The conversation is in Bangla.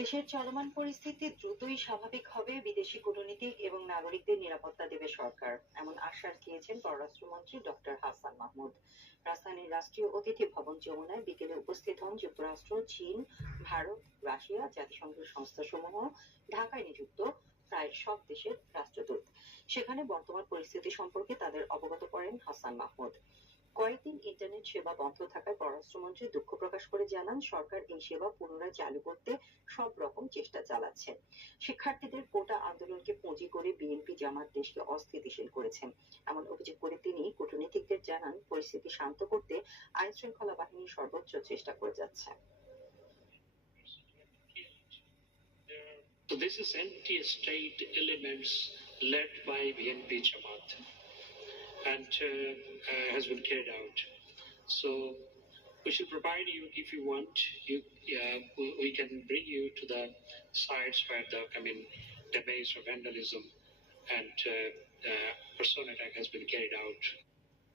দেশের চলমান পরিস্থিতি দ্রুতই স্বাভাবিক হবে, বিদেশি কূটনীতিক এবং নাগরিকদের নিরাপত্তা দেবে সরকার, এমন আশ্বাস দিয়েছেন পররাষ্ট্রমন্ত্রী ডক্টর হাসান মাহমুদ। রাজধানীর রাষ্ট্রীয় অতিথি ভবন যমুনায় বিকেলে উপস্থিত হন যুক্তরাষ্ট্র, চীন, ভারত, রাশিয়া, জাতিসংঘের সংস্থাসমূহ, ঢাকায় নিযুক্ত প্রায় সব দেশের রাষ্ট্রদূত। সেখানে বর্তমান পরিস্থিতি সম্পর্কে তাদের অবগত করেন হাসান মাহমুদ। কয়েকদিন ইন্টারনেট সেবা বন্ধ থাকায় পররাষ্ট্রমন্ত্রী দুঃখ প্রকাশ করে জানান, সরকার এই সেবা পুনরায় চালু করতে সব রকম চেষ্টা চালাচ্ছে। শিক্ষার্থীদের কোটা আন্দোলনকে পুঁজি করে বিএনপি জামাত দেশকে অস্থিতিশীল করেছেন এমন অভিযোগ করে তিনি কূটনীতিকদের জানান, পরিস্থিতি শান্ত করতে আইন শৃঙ্খলা বাহিনী সর্বোচ্চ চেষ্টা করে যাচ্ছে। So this is anti-state elements led by BNP Jamaat and has been carried out. So we should provide you, if you want, we can bring you to the sites where the damage or vandalism and person attack has been carried out.